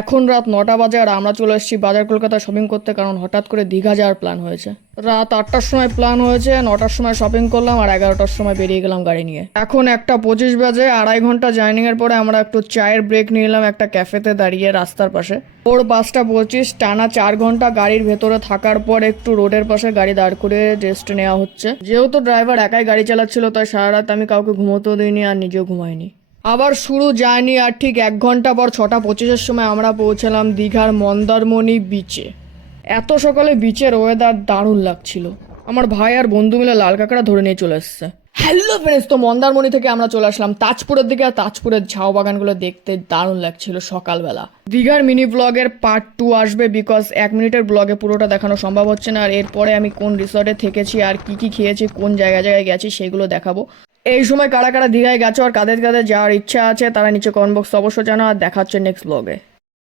এখন রাত 9টা বাজে আর আমরা চলে এসেছি বাজার কলকাতা শপিং করতে, কারণ হঠাৎ করে দীঘা যাওয়ার প্ল্যান হয়েছে। রাত 8টার সময় প্ল্যান হয়েছে, 9টার সময় শপিং করলাম আর 11টার সময় বেরিয়ে গেলাম গাড়ি নিয়ে। এখন 1:25 বাজে, 2.5 ঘন্টা জার্নিংয়ের পরে আমরা একটু চায়ের ব্রেক নিলাম একটা ক্যাফেতে দাঁড়িয়ে রাস্তার পাশে। ভোর 5টা 25, টানা 4 ঘন্টা গাড়ির ভেতরে থাকার পর একটু রোডের পাশে গাড়ি দাঁড় করে রেস্ট নেওয়া হচ্ছে। যেহেতু ড্রাইভার একাই গাড়ি চালাচ্ছিল তাই সারা রাত আমি কাউকে ঘুমোতেও দিইনি আর নিজেও ঘুমাইনি। আবার শুরু যায়নি আর ঠিক 1 ঘন্টা পর 6টা 25-এর সময় আমরা পৌঁছালাম দীঘার মন্দারমণি বিচে। এত সকালে বিচের ওয়েদার দারুণ লাগছিল। আমার ভাই আর বন্ধু মিলে লাল কাঁকড়া ধরে নিয়ে চলে এসছে। হ্যালো ফ্রেন্ডস, তো মন্দারমণি থেকে আমরা চলে আসলাম তাজপুরের দিকে। আর তাজপুরের ঝাউ বাগানগুলো দেখতে দারুণ লাগছিল সকালবেলা। দীঘার মিনি ব্লগের পার্ট 2 আসবে, বিকজ 1 মিনিটের ব্লগে পুরোটা দেখানো সম্ভব হচ্ছে না। আর এরপরে আমি কোন রিসর্টে থেকেছি আর কি কি খেয়েছি, কোন জায়গায় গেছি সেগুলো দেখাবো। এই সময় কারা কারা দীঘায় গেছো আর কাদের কাদের যাওয়ার ইচ্ছা আছে তারা নিচে কমেন্ট বক্সে অবশ্যই জানাও। আর দেখা হচ্ছে নেক্সট ব্লগে।